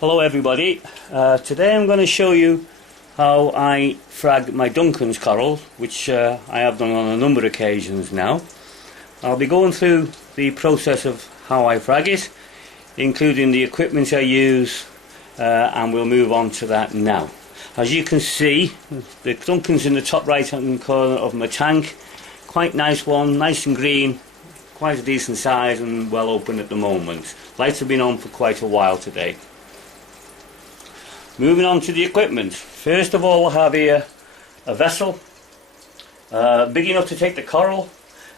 Hello everybody, today I'm going to show you how I frag my Duncan's coral, which I have done on a number of occasions now. I'll be going through the process of how I frag it, including the equipment I use, and we'll move on to that now. As you can see, the Duncan's in the top right hand corner of my tank. Quite nice one, nice and green, quite a decent size and well open at the moment. Lights have been on for quite a while today. Moving on to the equipment. First of all, I have here a vessel big enough to take the coral,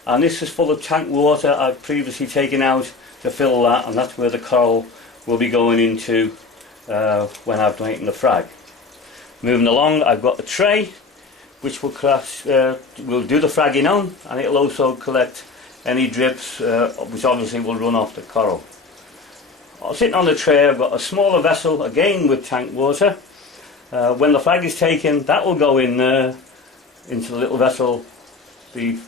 and this is full of tank water I've previously taken out to fill that, and that's where the coral will be going into when I've done the frag. Moving along, I've got a tray which will do the fragging on, and it'll also collect any drips which obviously will run off the coral. Sitting on the tray, I've got a smaller vessel, again with tank water. When the frag is taken, that will go in into the little vessel. The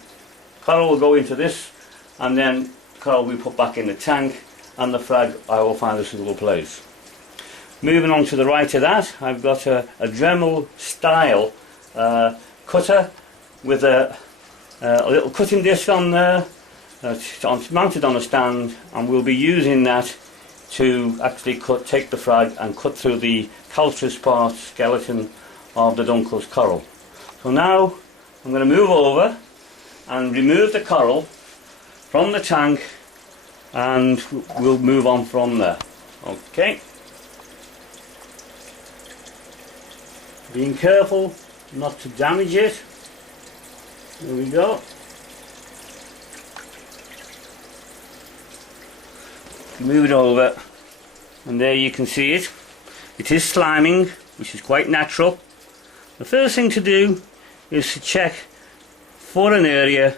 coral will go into this, and then coral will be put back in the tank, and the frag I will find a suitable place. Moving on to the right of that, I've got a Dremel style cutter with a little cutting disc on there. It's mounted on a stand, and we'll be using that to actually take the frag and cut through the calcareous part, skeleton of the Duncan's coral. So now I'm going to move over and remove the coral from the tank, and we'll move on from there. Okay. Being careful not to damage it. There we go. Move it over, and there you can see it. It is sliming, which is quite natural. The first thing to do is to check for an area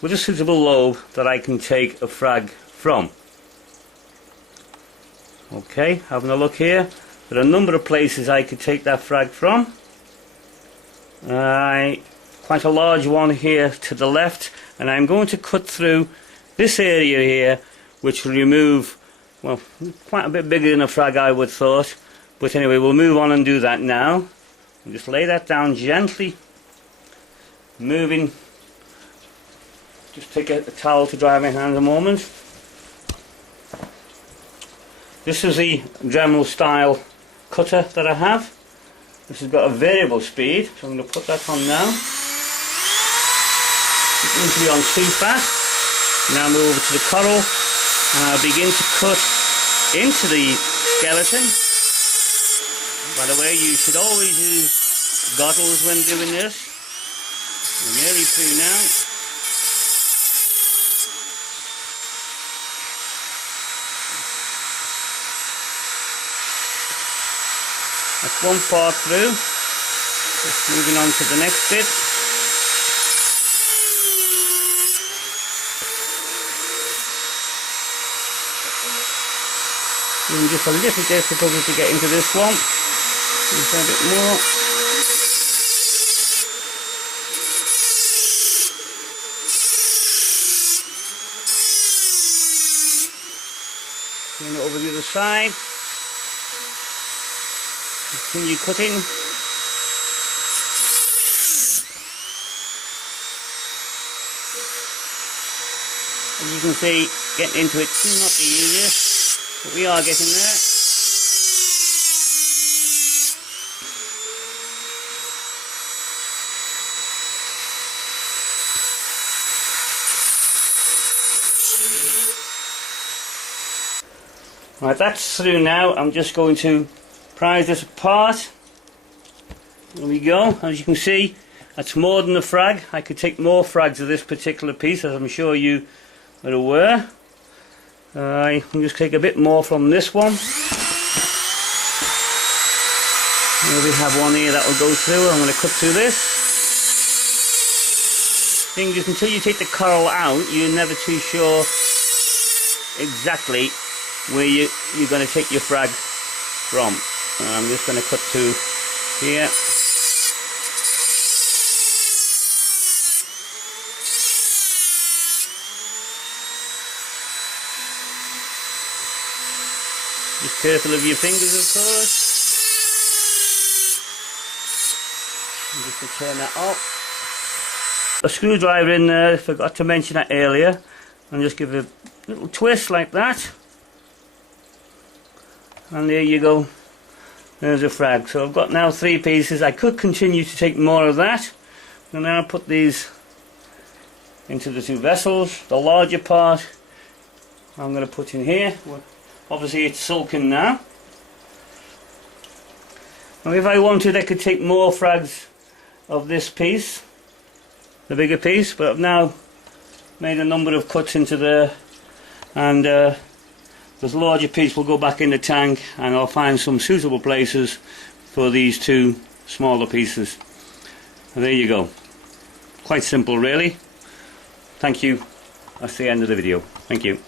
with a suitable lobe that I can take a frag from. Okay, having a look here, there are a number of places I could take that frag from. Quite a large one here to the left, and I'm going to cut through this area here, which will remove, well, quite a bit bigger than a frag I would thought. But anyway, we'll move on and do that now. And just lay that down gently, moving. Just take a towel to dry my hands a moment. This is the Dremel style cutter that I have. This has got a variable speed, so I'm going to put that on now. It needs to be on too fast. Now move over to the coral, and I'll begin to cut into the skeleton. By the way, you should always use goggles when doing this. We're nearly through now. That's one part through. Just moving on to the next bit. Just a little difficulty to get into this one. Just a bit more. Turn it over the other side. Continue cutting. As you can see, getting into it's not the easiest. But we are getting there. Right, that's through now. I'm just going to prise this apart. There we go. As you can see, that's more than a frag. I could take more frags of this particular piece, as I'm sure you are aware. I can just take a bit more from this one. Here we have one here that will go through. I'm going to cut through this. Thing is, until you take the coral out, you're never too sure exactly where you're going to take your frag from. I'm just going to cut through here. Just careful of your fingers, of course. And just to turn that off. A screwdriver in there, forgot to mention that earlier. And just give it a little twist like that. And there you go. There's a frag. So I've got now 3 pieces. I could continue to take more of that. And then I'll put these into the 2 vessels. The larger part I'm going to put in here. Obviously it's sulking now. Now if I wanted, I could take more frags of this piece, the bigger piece, but I've now made a number of cuts into there, and this larger piece will go back in the tank, and I'll find some suitable places for these 2 smaller pieces. And there you go. Quite simple really. Thank you. That's the end of the video. Thank you.